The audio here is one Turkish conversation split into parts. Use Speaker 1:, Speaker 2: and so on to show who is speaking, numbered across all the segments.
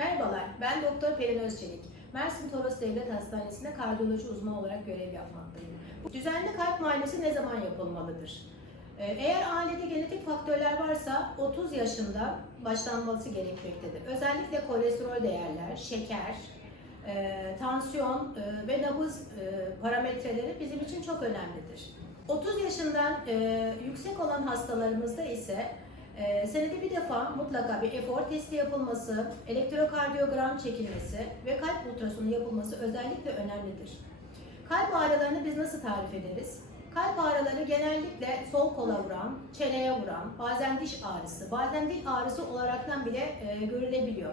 Speaker 1: Merhabalar, ben Doktor Pelin Özçelik. Mersin Toros Devlet Hastanesi'nde kardiyoloji uzmanı olarak görev yapmaktayım. Düzenli kalp muayenesi ne zaman yapılmalıdır? Ee, Eğer ailede genetik faktörler varsa 30 yaşında başlanması gerekmektedir. Özellikle kolesterol değerler, şeker, e, tansiyon e, ve nabız e, parametreleri bizim için çok önemlidir. 30 yaşından yüksek olan hastalarımızda ise e, senede bir defa mutlaka bir efor testi yapılması, elektrokardiyogram çekilmesi ve kalp ultrasonu yapılması özellikle önemlidir. Kalp ağrılarını biz nasıl tarif ederiz? Kalp ağrıları genellikle sol kola vuran, çeneye vuran, bazen diş ağrısı, bazen dil ağrısı olaraktan bile e, görülebiliyor.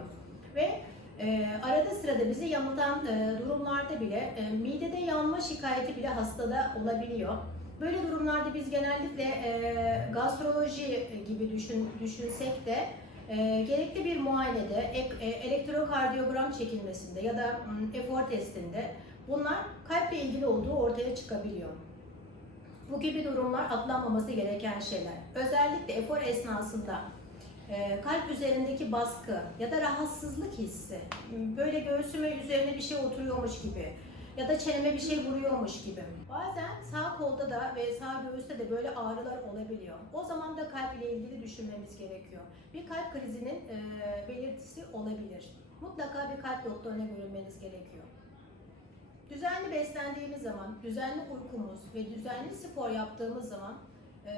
Speaker 1: Ve e, arada sırada bizi yanıltan e, durumlarda bile midede yanma şikayeti bile hastada olabiliyor. Böyle durumlarda biz genellikle e, gastroloji gibi düşün, düşünsek de e, gerekli bir muayenede, ek, e, elektrokardiyogram çekilmesinde ya da efor testinde bunlar kalple ilgili olduğu ortaya çıkabiliyor. Bu gibi durumlar atlanmaması gereken şeyler. Özellikle efor esnasında e, kalp üzerindeki baskı ya da rahatsızlık hissi, böyle göğsüme üzerine bir şey oturuyormuş gibi ya da çeneme bir şey vuruyormuş gibi. Bazen sağ kolda da ve sağ göğüste de böyle ağrılar olabiliyor. O zaman da kalp ile ilgili düşünmemiz gerekiyor. Bir kalp krizinin e, belirtisi olabilir. Mutlaka bir kalp doktoruna görünmeniz gerekiyor. Düzenli beslendiğimiz zaman, düzenli uykumuz ve düzenli spor yaptığımız zaman e,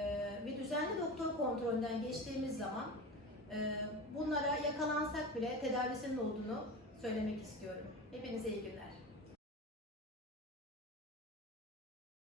Speaker 1: ve düzenli doktor kontrolünden geçtiğimiz zaman e, bunlara yakalansak bile tedavisinin olduğunu söylemek istiyorum. Hepinize iyi günler.